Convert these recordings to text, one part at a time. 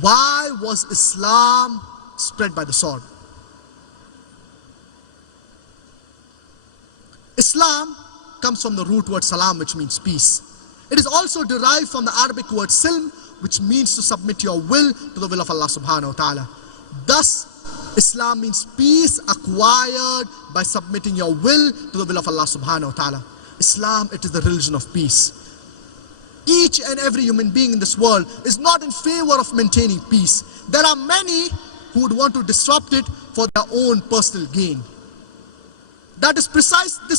Why was Islam spread by the sword? Islam comes from the root word salam, which means peace. It is also derived from the Arabic word silm, which means to submit your will to the will of Allah subhanahu wa ta'ala. Thus, Islam means peace acquired by submitting your will to the will of Allah subhanahu wa ta'ala. Islam, it is the religion of peace. Each and every human being in this world is not in favor of maintaining peace. There are many who would want to disrupt it for their own personal gain. This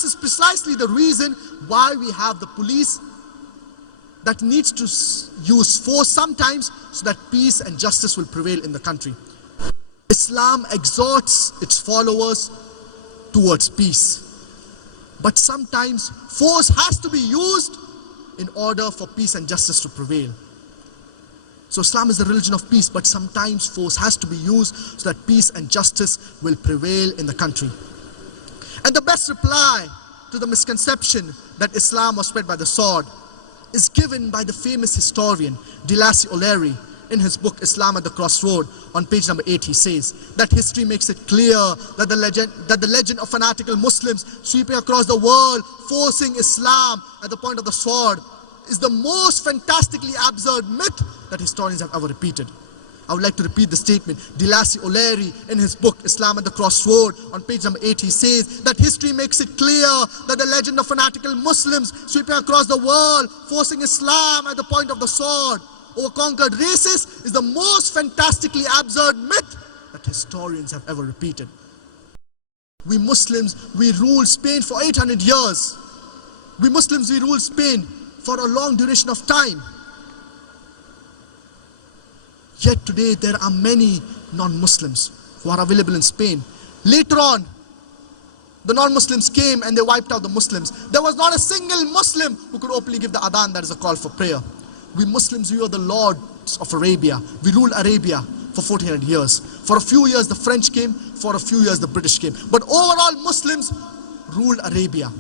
is precisely the reason why we have the police that needs to use force sometimes so that peace and justice will prevail in the country. Islam exhorts its followers towards peace. But sometimes force has to be used in order for peace and justice to prevail. So Islam is the religion of peace, but sometimes force has to be used so that peace and justice will prevail in the country. And the best reply to the misconception that Islam was spread by the sword is given by the famous historian Ullal in his book Islam at the Crossroad. On page number 8 he says that history makes it clear that the legend of fanatical Muslims sweeping across the world forcing Islam at the point of the sword is the most fantastically absurd myth that historians have ever repeated. I would like to repeat the statement. Ullal in his book Islam at the Crossroad on page number 8 he says that history makes it clear that the legend of fanatical Muslims sweeping across the world forcing Islam at the point of the sword over conquered races is the most fantastically absurd myth that historians have ever repeated. We Muslims, we ruled Spain for 800 years. We Muslims, we ruled Spain for a long duration of time. Yet today there are many non-Muslims who are available in Spain. Later on, the non-Muslims came and they wiped out the Muslims. There was not a single Muslim who could openly give the adhan, that is a call for prayer. We Muslims, we are the lords of Arabia. We ruled Arabia for 1400 years. For a few years the French came, for a few years the British came. But overall Muslims ruled Arabia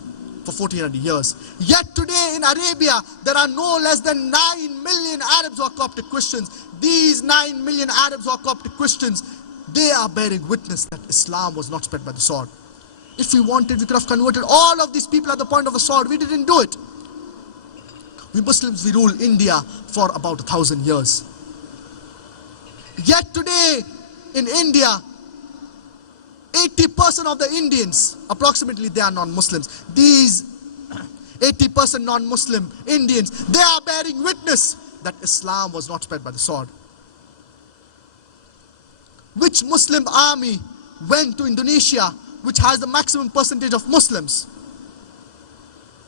for 1400 years. Yet today in Arabia, there are no less than 9 million Arabs who are Coptic Christians. These 9 million Arabs who are Coptic Christians, they are bearing witness that Islam was not spread by the sword. If we wanted, we could have converted all of these people at the point of the sword. We didn't do it. We Muslims, we ruled India for about 1,000 years. Yet today in India, 80% of the Indians, approximately, they are non-Muslims. These 80% non-Muslim Indians, they are bearing witness that Islam was not spread by the sword. Which Muslim army went to Indonesia, which has the maximum percentage of Muslims?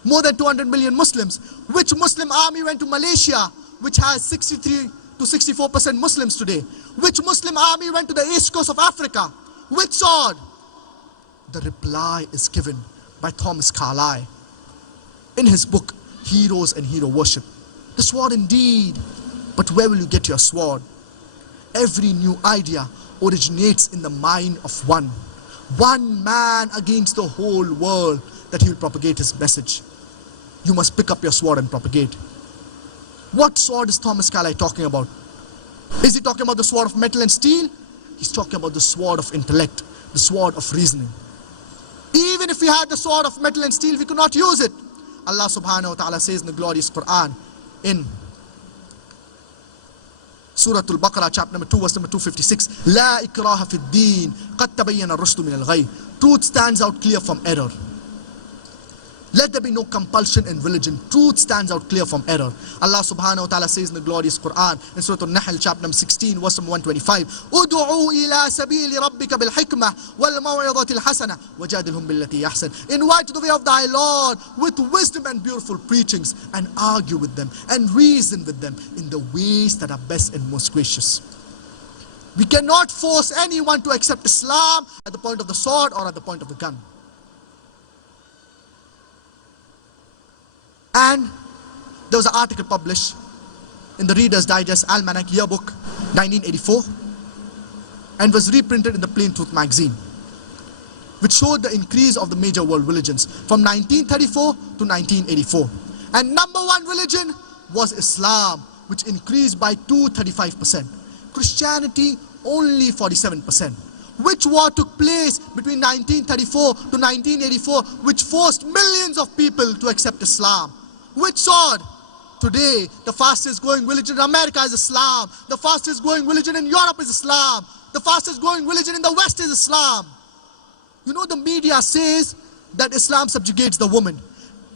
More than 200 million Muslims. Which Muslim army went to Malaysia, which has 63 to 64% Muslims today? Which Muslim army went to the east coast of Africa? Which sword? The reply is given by Thomas Carlyle in his book Heroes and Hero Worship. The sword indeed, but where will you get your sword? Every new idea originates in the mind of one man against the whole world, that he will propagate his message. You must pick up your sword and propagate. What sword is Thomas Carlyle talking about? Is he talking about the sword of metal and steel? He's talking about the sword of intellect, the sword of reasoning. Even if we had the sword of metal and steel, we could not use it. Allah subhanahu wa ta'ala says in the glorious Quran, in Surah Al-Baqarah, chapter number 2, verse number 256, La ikraha fi ddin, qad tabayyana ar-rushdu min al-ghayy. Truth stands out clear from error. Let there be no compulsion in religion. Truth stands out clear from error. Allah subhanahu wa ta'ala says in the glorious Quran, in Surah Al-Nahl, chapter number 16, verse number 125, Udu'u ila sabili rabbika bil hikmah wal maw'idhati al-hasana wajadilhum billati ahsan. Invite to the way of thy Lord with wisdom and beautiful preachings, and argue with them and reason with them in the ways that are best and most gracious. We cannot force anyone to accept Islam at the point of the sword or at the point of the gun. And there was an article published in the Reader's Digest Almanac Yearbook 1984 and was reprinted in the Plain Truth magazine, which showed the increase of the major world religions from 1934 to 1984. And number one religion was Islam, which increased by 235%. Christianity only 47%. Which war took place between 1934 to 1984 which forced millions of people to accept Islam? Which sword? Today, the fastest growing religion in America is Islam. The fastest growing religion in Europe is Islam. The fastest growing religion in the West is Islam. You know, the media says that Islam subjugates the woman.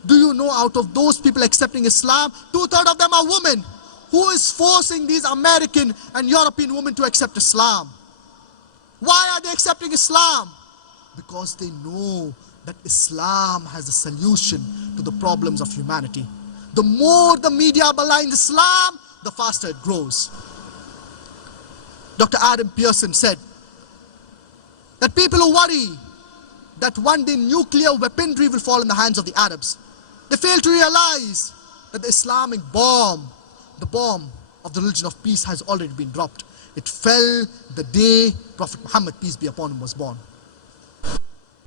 Do you know, out of those people accepting Islam, 2/3 of them are women. Who is forcing these American and European women to accept Islam? Why are they accepting Islam? Because they know that Islam has a solution to the problems of humanity. The more the media maligns Islam, the faster it grows. Dr. Adam Pearson said that people who worry that one day nuclear weaponry will fall in the hands of the Arabs, they fail to realize that the Islamic bomb, the bomb of the religion of peace, has already been dropped. It fell the day Prophet Muhammad, peace be upon him, was born.